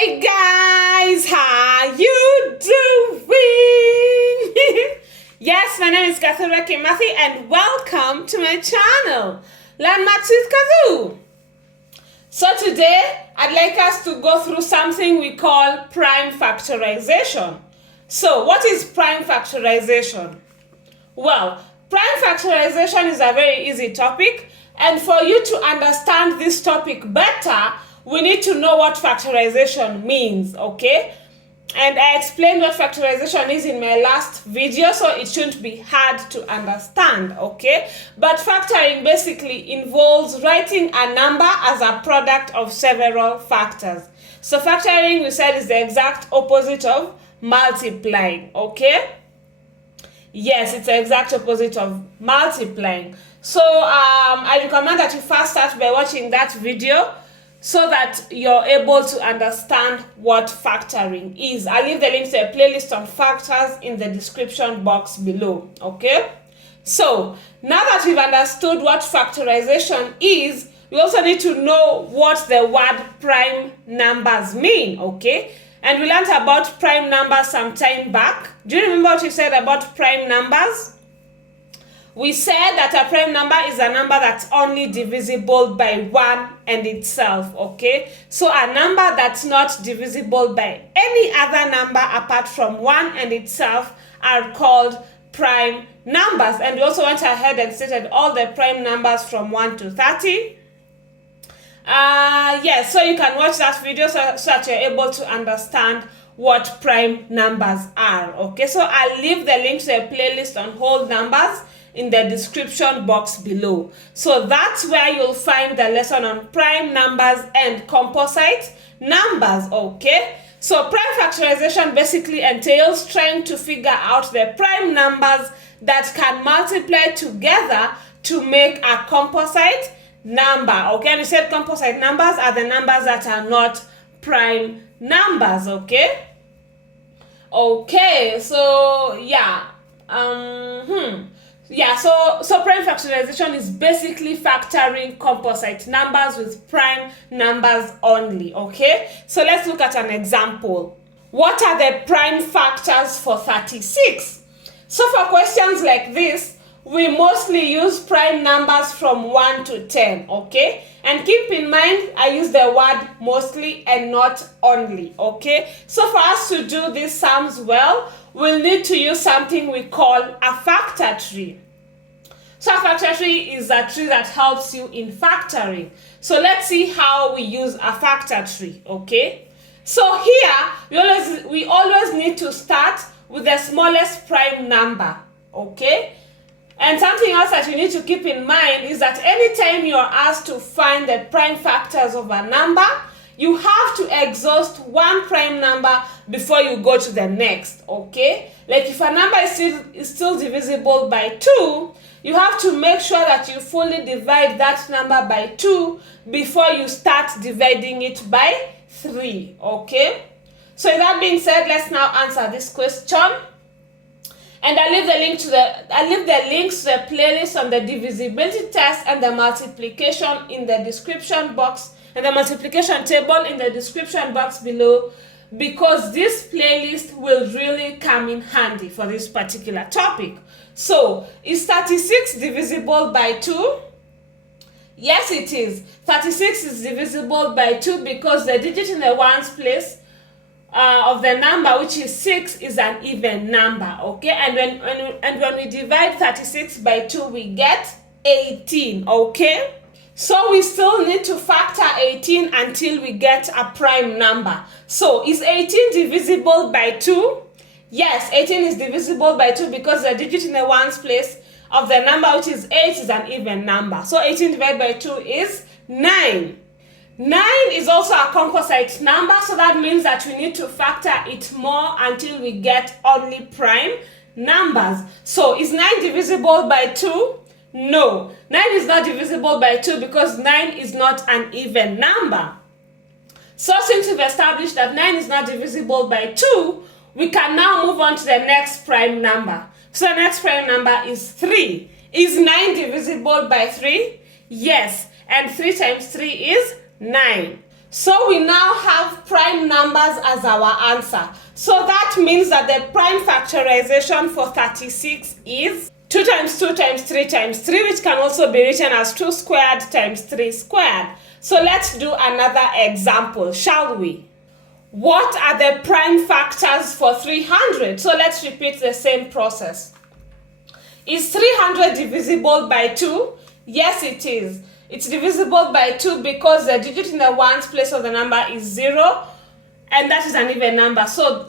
Hey guys, how you doing? Yes, my name is Factorization and welcome to my channel, Learn Maths with Kazoo. So today, I'd like us to go through something we call prime factorization. So what is prime factorization? Well, prime factorization is a very easy topic, and for you to understand this topic better, we need to know what factorization means, okay? And I explained what factorization is in my last video, so it shouldn't be hard to understand, okay? But factoring basically involves writing a number as a product of several factors. So factoring, we said, is the exact opposite of multiplying, okay? Yes, it's the exact opposite of multiplying. So I recommend that you first start by watching that video so that you're able to understand what factoring is. I'll leave the link to a playlist on factors in the description box below, okay? So, now that we've understood what factorization is, we also need to know what the word prime numbers mean, okay? And we learned about prime numbers some time back. Do you remember what we said about prime numbers? We said that a prime number is a number that's only divisible by 1 and itself, okay? So a number that's not divisible by any other number apart from 1 and itself are called prime numbers. And we also went ahead and stated all the prime numbers from 1 to 30. Yes, so you can watch that video so that you're able to understand what prime numbers are, okay? So I'll leave the link to a playlist on whole numbers in the description box below. So that's where you'll find the lesson on prime numbers and composite numbers, okay? So prime factorization basically entails trying to figure out the prime numbers that can multiply together to make a composite number, okay? And we said composite numbers are the numbers that are not prime numbers, okay? Okay, so yeah, yeah, so prime factorization is basically factoring composite numbers with prime numbers only, okay? So let's look at an example. What are the prime factors for 36? So for questions like this, we mostly use prime numbers from 1 to 10, okay? And keep in mind, I use the word mostly and not only, okay? So for us to do these sums well, we'll need to use something we call a factor tree. So a factor tree is a tree that helps you in factoring. So let's see how we use a factor tree, okay? So here, we always need to start with the smallest prime number, okay? And something else that you need to keep in mind is that anytime you're asked to find the prime factors of a number, you have to exhaust one prime number before you go to the next, okay? Like if a number is still divisible by 2, you have to make sure that you fully divide that number by 2 before you start dividing it by 3, okay? So with that being said, let's now answer this question. And I'll leave the links to the playlist on the divisibility test and the multiplication in the description box, and the multiplication table in the description box below, because this playlist will really come in handy for this particular topic. So, is 36 divisible by 2? Yes, it is. 36 is divisible by 2 because the digit in the ones place of the number, which is 6, is an even number, okay? And when we divide 36 by 2, we get 18, okay? So we still need to factor 18 until we get a prime number. So is 18 divisible by 2? Yes, 18 is divisible by 2 because the digit in the ones place of the number, which is 8, is an even number. So 18 divided by 2 is 9. 9 is also a composite number, so that means that we need to factor it more until we get only prime numbers. So is 9 divisible by 2? No, 9 is not divisible by 2 because 9 is not an even number. So since we've established that 9 is not divisible by 2, we can now move on to the next prime number. So the next prime number is 3. Is 9 divisible by 3? Yes, and 3 times 3 is 9. So we now have prime numbers as our answer. So that means that the prime factorization for 36 is 2 times 2 times 3 times 3, which can also be written as 2 squared times 3 squared. So let's do another example, shall we? What are the prime factors for 300? So let's repeat the same process. Is 300 divisible by 2? Yes, it is. It's divisible by 2 because the digit in the ones place of the number is 0, and that is an even number. So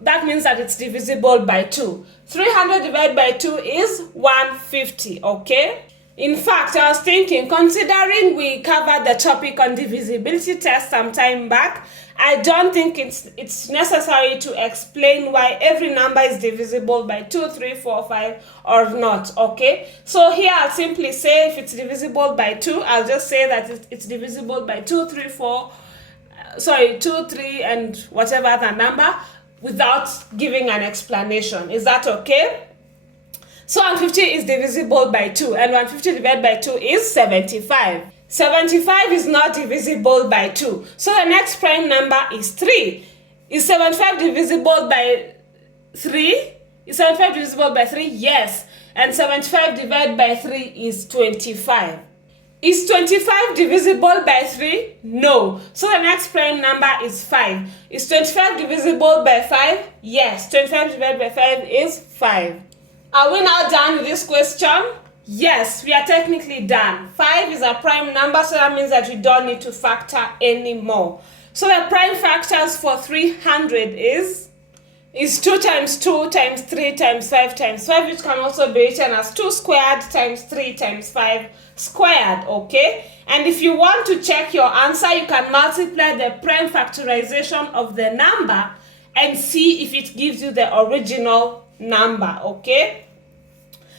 that means that it's divisible by 2. 300 divided by 2 is 150, okay? In fact, I was thinking, considering we covered the topic on divisibility test some time back, I don't think it's necessary to explain why every number is divisible by 2, 3, 4, 5 or not, okay? So here I'll simply say if it's divisible by 2, I'll just say that it's divisible by 2, 3, 4, 2, 3 and whatever other number without giving an explanation. Is that okay? So 150 is divisible by 2, and 150 divided by 2 is 75. 75 is not divisible by 2. So the next prime number is 3. Is 75 divisible by 3? Is 75 divisible by 3? Yes. And 75 divided by 3 is 25. Is 25 divisible by 3? No. So the next prime number is 5. Is 25 divisible by 5? Yes. 25 divided by 5 is 5. Are we now done with this question? Yes, we are technically done. 5 is a prime number, so that means that we don't need to factor anymore. So the prime factors for 300 is 2 times 2 times 3 times 5 times 5, which can also be written as 2 squared times 3 times 5 squared, okay? And if you want to check your answer, you can multiply the prime factorization of the number and see if it gives you the original number, okay?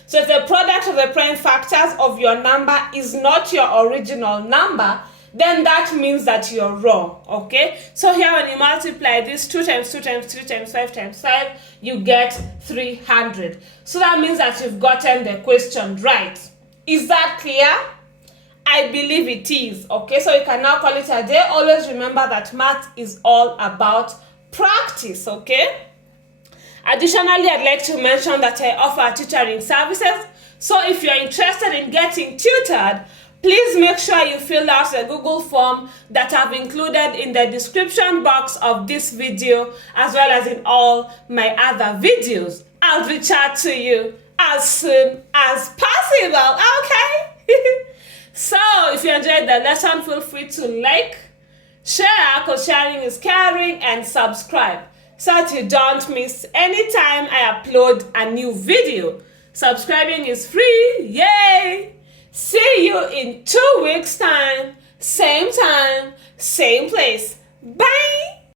So if the product of the prime factors of your number is not your original number, then that means that you're wrong, okay? So here when you multiply this 2 times 2 times 3 times 5 times 5, you get 300. So that means that you've gotten the question right. Is that clear? I believe it is, okay? So you can now call it a day. Always remember that math is all about practice, okay? Additionally, I'd like to mention that I offer tutoring services. So if you're interested in getting tutored, please make sure you fill out the Google form that I've included in the description box of this video, as well as in all my other videos. I'll reach out to you as soon as possible, okay? So if you enjoyed the lesson, feel free to like, share, because sharing is caring, and subscribe, so that you don't miss any time I upload a new video. Subscribing is free, yay! See you in 2 weeks' time, same place. Bye!